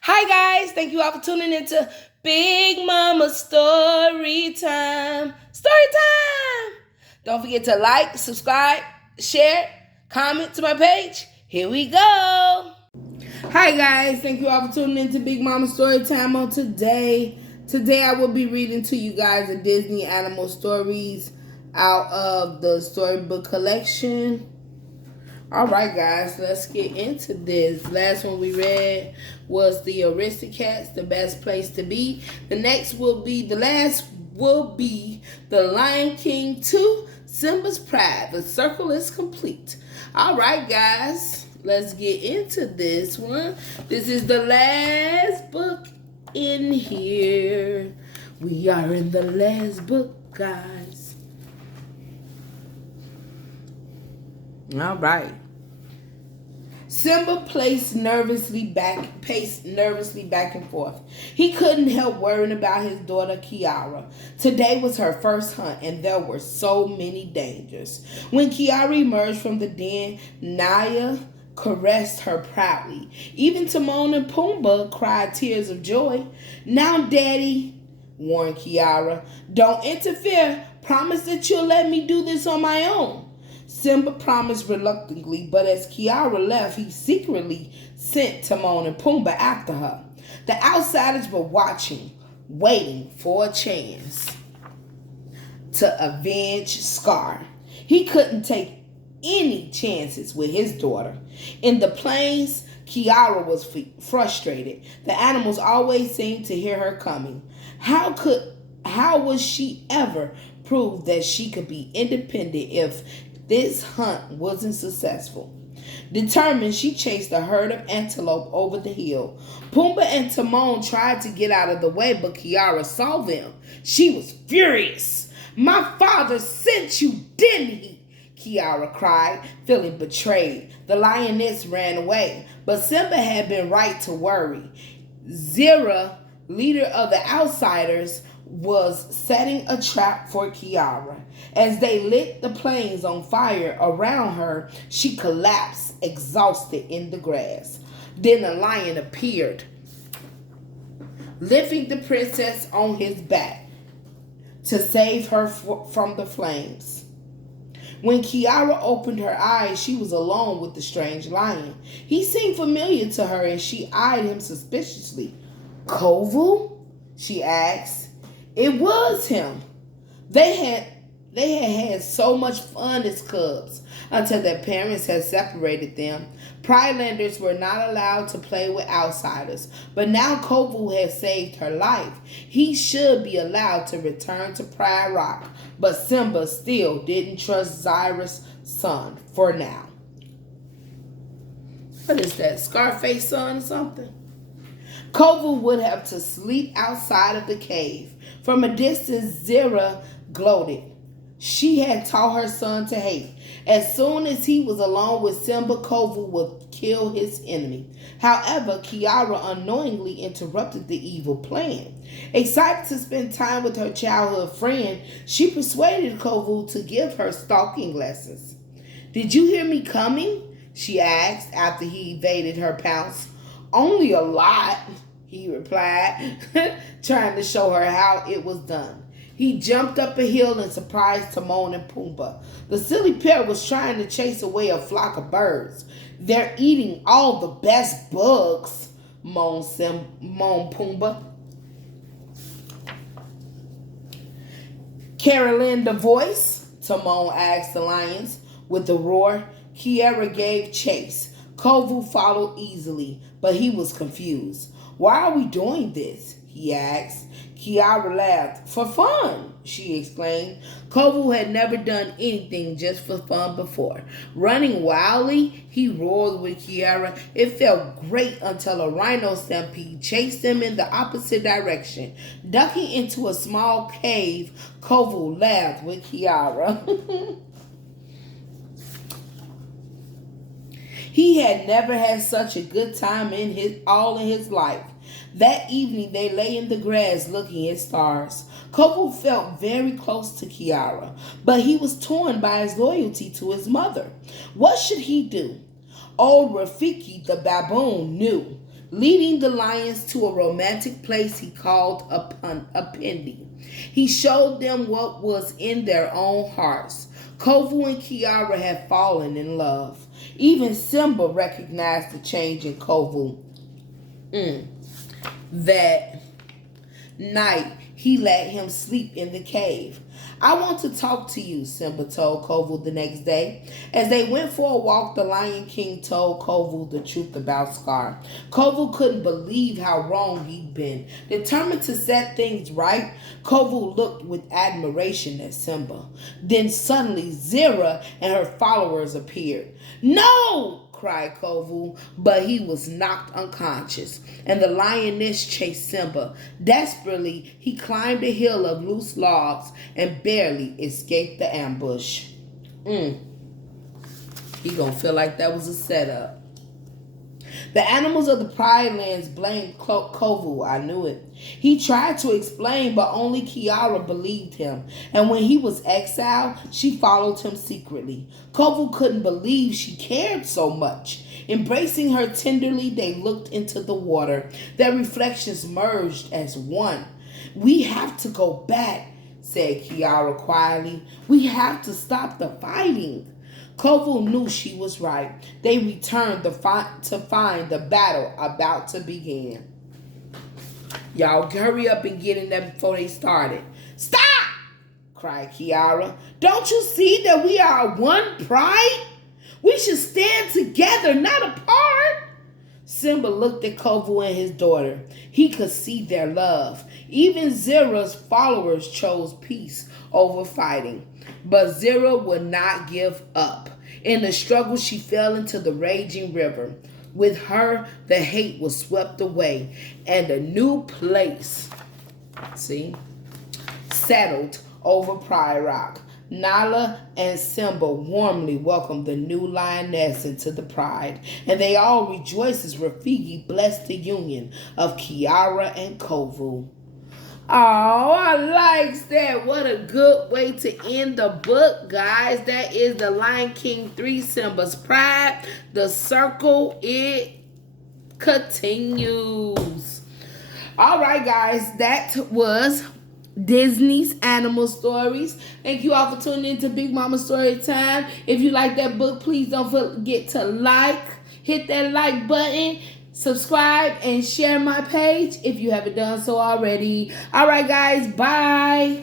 Hi guys, thank you all for tuning into Big Mama Story Time. Story time! Don't forget to like, subscribe, share, comment to my page. Here we go. Hi guys, thank you all for tuning into Big Mama Story Time on today. Today I will be reading to you guys a Disney animal stories out of the storybook collection. All right, guys, let's get into this. Last one we read was the Aristocats, the best place to be. The last will be the Lion King 2, Simba's Pride. The circle is complete. All right, guys, let's get into this one. This is the last book in here. We are in the last book, guys. All right. Simba paced nervously back and forth. He couldn't help worrying about his daughter Kiara. Today was her first hunt, and there were so many dangers. When Kiara emerged from the den, Naya caressed her proudly. Even Timon and Pumbaa cried tears of joy. "Now, Daddy," warned Kiara, "don't interfere. Promise that you'll let me do this on my own." Simba promised reluctantly, but as Kiara left, he secretly sent Timon and Pumbaa after her. The outsiders were watching, waiting for a chance to avenge Scar. He couldn't take any chances with his daughter. In the plains, Kiara was frustrated. The animals always seemed to hear her coming. How was she ever prove that she could be independent if this hunt wasn't successful? Determined, she chased a herd of antelope over the hill. Pumbaa and Timon tried to get out of the way, but Kiara saw them. She was furious. "My father sent you, didn't he?" Kiara cried, feeling betrayed. The lioness ran away, but Simba had been right to worry. Zira, leader of the outsiders, was setting a trap for Kiara. As they lit the plains on fire around her, she collapsed, exhausted in the grass. Then a lion appeared, lifting the princess on his back to save her from the flames. When Kiara opened her eyes, she was alone with the strange lion. He seemed familiar to her, and she eyed him suspiciously. "Kovu?" she asked. It was him. They had so much fun as cubs until their parents had separated them. Pridelanders were not allowed to play with outsiders, but now Kovu had saved her life. He should be allowed to return to Pride Rock, but Simba still didn't trust Zira's son for now. What is that, Scarface son or something? Kovu would have to sleep outside of the cave. From a distance, Zira gloated. She had taught her son to hate. As soon as he was alone with Simba, Kovu would kill his enemy. However, Kiara unknowingly interrupted the evil plan. Excited to spend time with her childhood friend, she persuaded Kovu to give her stalking lessons. "Did you hear me coming?" she asked after he evaded her pounce. "Only a lot," he replied, trying to show her how it was done. He jumped up a hill and surprised Timon and Pumbaa. The silly pair was trying to chase away a flock of birds. "They're eating all the best bugs," moaned Pumbaa. "Carolyn the voice?" Timon asked the lions. With a roar, Kiara gave chase. Kovu followed easily, but he was confused. "Why are we doing this?" he asked. Kiara laughed. "For fun," she exclaimed. Kovu had never done anything just for fun before. Running wildly, he roared with Kiara. It felt great until a rhino stampede chased him in the opposite direction. Ducking into a small cave, Kovu laughed with Kiara. He had never had such a good time in his life. That evening they lay in the grass looking at stars. Kovu felt very close to Kiara, but he was torn by his loyalty to his mother. What should he do? Old Rafiki the baboon knew. leading the lions to a romantic place he called a pendi. He showed them what was in their own hearts. Kovu and Kiara had fallen in love. Even Simba recognized the change in Kovu. That night, he let him sleep in the cave. I want to talk to you, Simba told Kovu the next day. As they went for a walk, the Lion King told Kovu the truth about Scar. Kovu couldn't believe how wrong he'd been. Determined to set things right, Kovu looked with admiration at Simba. Then suddenly, Zira and her followers appeared. "No!" cried Kovu, but he was knocked unconscious, and the lioness chased Simba. Desperately, he climbed a hill of loose logs and barely escaped the ambush. He gonna feel like that was a setup. The animals of the Pride Lands blamed Kovu. I knew it. He tried to explain, but only Kiara believed him. And when he was exiled, she followed him secretly. Kovu couldn't believe she cared so much. Embracing her tenderly, they looked into the water. Their reflections merged as one. "We have to go back," said Kiara quietly. "We have to stop the fighting." Kovu knew she was right. They returned to find the battle about to begin. Y'all hurry up and get in there before they started. "Stop!" cried Kiara. "Don't you see that we are one pride? We should stand together, not apart." Simba looked at Kovu and his daughter. He could see their love. Even Zira's followers chose peace over fighting. But Zira would not give up. In the struggle, she fell into the raging river. With her, the hate was swept away, and a new place, settled over Pride Rock. Nala and Simba warmly welcomed the new lioness into the pride, and they all rejoiced as Rafiki blessed the union of Kiara and Kovu. Oh, I like that. What a good way to end the book, guys. That is The Lion King 3, Simba's Pride. The circle, it continues. All right, guys. That was Disney's Animal Stories. Thank you all for tuning in to Big Mama Story Time. If you like that book, please don't forget to hit that like button. Subscribe and share my page if you haven't done so already. All right, guys. Bye.